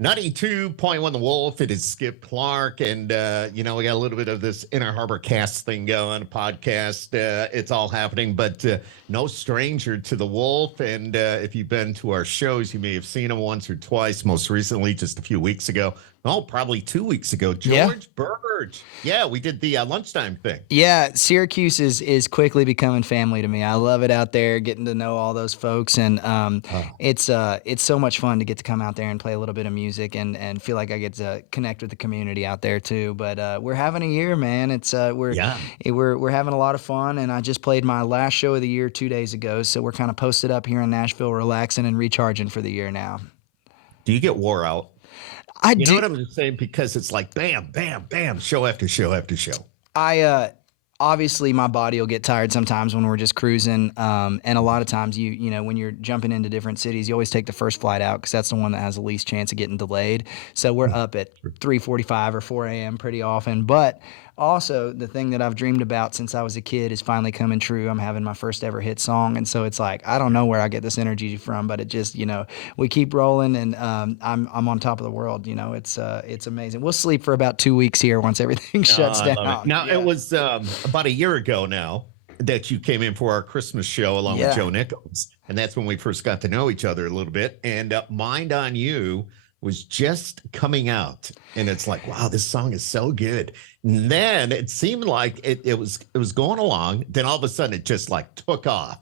92.1 The Wolf. It is Skip Clark. And, we got a little bit of this Inner Harbor Cast thing going, podcast. It's all happening, but no stranger to The Wolf. And if you've been to our shows, you may have seen him once or twice, most recently, just a few weeks ago. Oh, probably 2 weeks ago. George Birge. Yeah, we did the lunchtime thing. Yeah, Syracuse is quickly becoming family to me. I love it out there, getting to know all those folks, and it's so much fun to get to come out there and play a little bit of music and feel like I get to connect with the community out there too. But we're having a year, man. It's we're having a lot of fun, and I just played my last show of the year 2 days ago, so we're kind of posted up here in Nashville, relaxing and recharging for the year now. Do you get wore out? I do. You know what I'm just saying? Because it's like bam, bam, bam, show after show after show. Obviously my body will get tired sometimes when we're just cruising, and a lot of times you know when you're jumping into different cities, you always take the first flight out because that's the one that has the least chance of getting delayed. So we're up at 3:45 or 4 a.m. pretty often, but also the thing that I've dreamed about since I was a kid is finally coming true. I'm having my first ever hit song, and so it's like I don't know where I get this energy from, but it just we keep rolling, and I'm on top of the world. It's amazing. We'll sleep for about 2 weeks here once everything shuts down. Now it was about a year ago now that you came in for our Christmas show along with Joe Nichols, and that's when we first got to know each other a little bit. And Mind on You was just coming out, and it's like, wow, this song is so good. And then it seemed like it was going along. Then all of a sudden, it just like took off.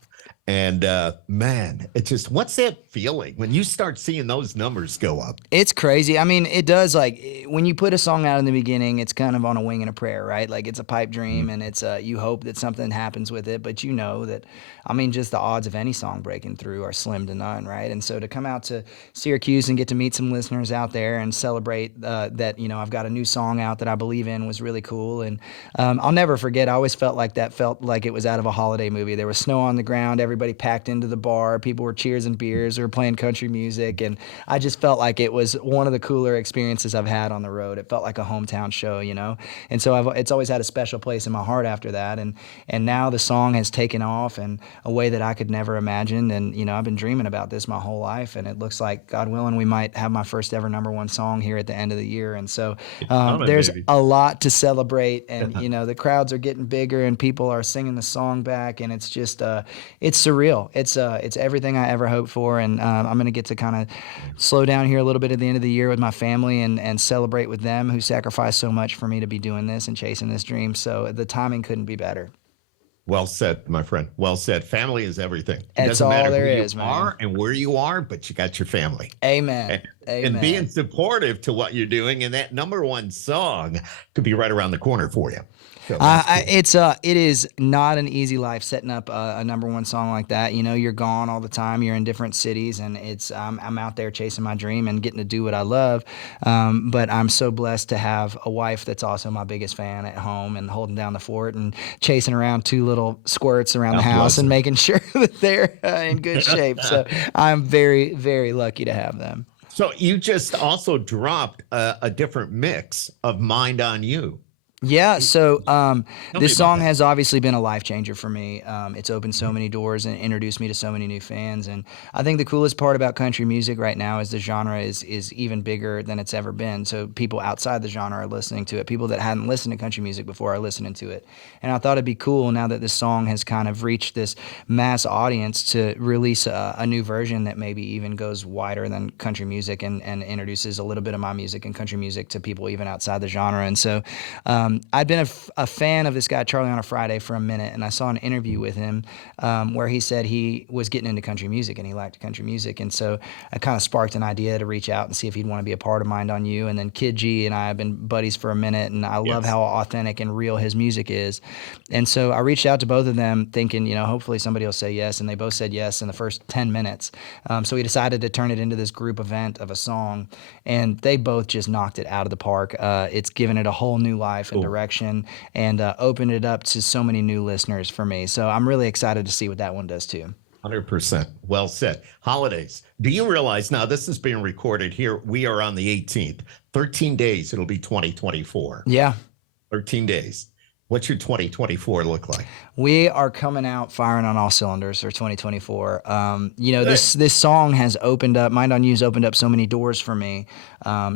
And man, it just, what's that feeling when you start seeing those numbers go up? It's crazy. I mean, it does, like when you put a song out in the beginning, it's kind of on a wing and a prayer, right? Like it's a pipe dream, and it's you hope that something happens with it, but you know that, I mean, just the odds of any song breaking through are slim to none, right? And so to come out to Syracuse and get to meet some listeners out there and celebrate that, I've got a new song out that I believe in was really cool. And I'll never forget, I always felt like it was out of a holiday movie. There was snow on the ground, everybody packed into the bar, people were cheersing beers, we were playing country music, and I just felt like it was one of the cooler experiences I've had on the road. It felt like a hometown show, and so it's always had a special place in my heart after that, and now the song has taken off in a way that I could never imagine, and I've been dreaming about this my whole life, and it looks like, God willing, we might have my first ever #1 song here at the end of the year, and so there's a lot to celebrate, and the crowds are getting bigger, and people are singing the song back, and it's just it's surreal. It's everything I ever hoped for, and I'm going to get to kind of slow down here a little bit at the end of the year with my family and celebrate with them who sacrificed so much for me to be doing this and chasing this dream. So the timing couldn't be better. Well said, my friend. Well said. Family is everything. It doesn't matter who you are and where you are, but you got your family. Amen. And being supportive to what you're doing, and that #1 song could be right around the corner for you. So it is not an easy life setting up a #1 song like that. You're gone all the time. You're in different cities, and I'm out there chasing my dream and getting to do what I love. But I'm so blessed to have a wife that's also my biggest fan at home and holding down the fort and chasing around 2 little squirts around the house and making sure that they're in good shape. So I'm very, very lucky to have them. So you just also dropped a different mix of Mind on You. Yeah, so this song has obviously been a life changer for me. It's opened so many doors and introduced me to so many new fans. And I think the coolest part about country music right now is the genre is even bigger than it's ever been. So people outside the genre are listening to it. People that hadn't listened to country music before are listening to it. And I thought it'd be cool now that this song has kind of reached this mass audience to release a new version that maybe even goes wider than country music and introduces a little bit of my music and country music to people even outside the genre. And so I'd been a fan of this guy, Charlie on a Friday, for a minute, and I saw an interview with him where he said he was getting into country music and he liked country music. And so I kind of sparked an idea to reach out and see if he'd want to be a part of Mind on You. And then Kid G and I have been buddies for a minute, and I love how authentic and real his music is. And so I reached out to both of them thinking, hopefully somebody will say yes, and they both said yes in the first 10 minutes. So we decided to turn it into this group event of a song, and they both just knocked it out of the park. It's given it a whole new life and direction, and opened it up to so many new listeners for me. So I'm really excited to see what that one does too. 100%. Well said. Holidays. Do you realize now this is being recorded here? We are on the 18th. 13 days. It'll be 2024. Yeah. 13 days. What's your 2024 look like? We are coming out firing on all cylinders for 2024. Good. This song has opened up. Mind on You's opened up so many doors for me.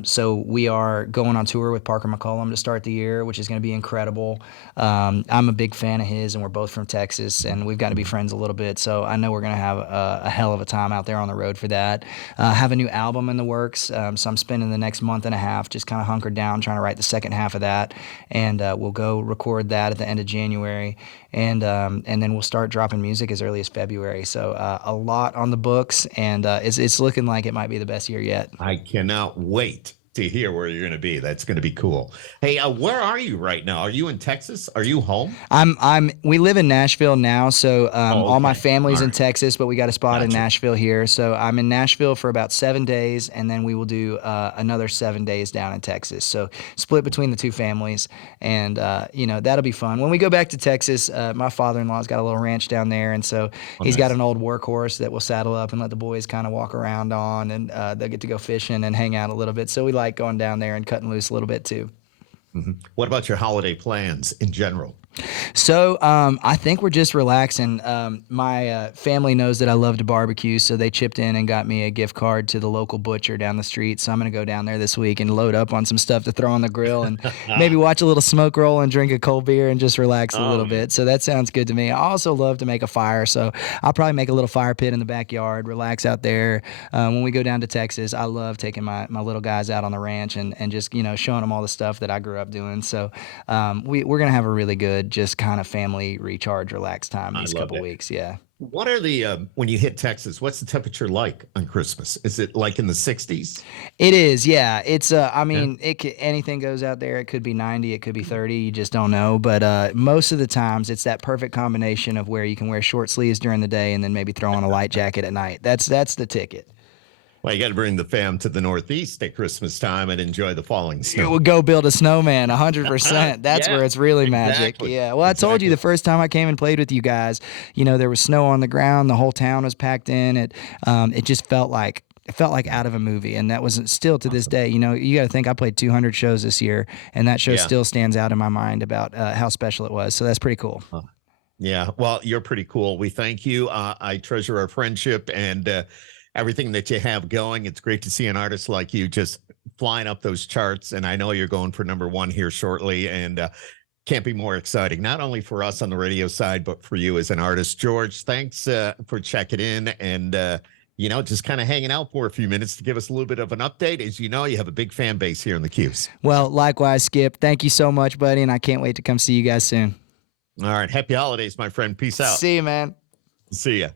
So we are going on tour with Parker McCollum to start the year, which is going to be incredible. I'm a big fan of his, and we're both from Texas, and we've got to be friends a little bit. So I know we're going to have a hell of a time out there on the road for that. Have a new album in the works. So I'm spending the next month and a half just kind of hunkered down trying to write the second half of that, and we'll go record that at the end of January, and then we'll start dropping music as early as February. So a lot on the books, and it's looking like it might be the best year yet. I cannot wait to hear where you're going to be. That's going to be cool. Hey, where are you right now? Are you in Texas? Are you home? We live in Nashville now, so all my Okay. family's All in right. Texas, but we got a spot in Gotcha. Nashville here. So I'm in Nashville for about 7 days, and then we will do another 7 days down in Texas. So split between the two families, and that'll be fun. When we go back to Texas, my father-in-law's got a little ranch down there, and so Oh, he's got nice. an old workhorse that we'll saddle up and let the boys kind of walk around on, and they'll get to go fishing and hang out a little bit. So we like going down there and cutting loose a little bit too. What about your holiday plans in general? So I think we're just relaxing. My family knows that I love to barbecue, so they chipped in and got me a gift card to the local butcher down the street. So I'm gonna go down there this week and load up on some stuff to throw on the grill, and maybe watch a little smoke roll and drink a cold beer and just relax a Oh, little man. bit. So that sounds good to me. I also love to make a fire, so I'll probably make a little fire pit in the backyard, relax out there. When we go down to Texas, I love taking my little guys out on the ranch and just showing them all the stuff that I grew up doing. So we're gonna have a really good, just kind of family recharge, relax time I these love couple it. weeks. Yeah. What are the when you hit Texas? What's the temperature like on Christmas? Is it like in the 60s? It is, yeah. It's I Yeah. mean, anything goes out there. It could be 90, it could be 30. You just don't know. But most of the times, it's that perfect combination of where you can wear short sleeves during the day and then maybe throw on a light jacket at night. That's the ticket. Well, you got to bring the fam to the Northeast at Christmas time and enjoy the falling It snow. would go build a snowman, 100%. That's Yeah, where it's really magic. exactly. Yeah. Well, I told you Exactly. the first time I came and played with you guys, there was snow on the ground. The whole town was packed in. It just felt like out of a movie, and that was still to this Awesome. day. You got to think I played 200 shows this year, and that show Yeah. still stands out in my mind about how special it was. So that's pretty cool. Uh, Yeah. Well, you're pretty cool. We thank you. I treasure our friendship and everything that you have going. It's great to see an artist like you just flying up those charts. And I know you're going for #1 here shortly. And can't be more exciting, not only for us on the radio side, but for you as an artist. George, thanks for checking in and, just kind of hanging out for a few minutes to give us a little bit of an update. As you know, you have a big fan base here in the Qs. Well, likewise, Skip. Thank you so much, buddy, and I can't wait to come see you guys soon. All right. Happy holidays, my friend. Peace out. See you, man. See ya.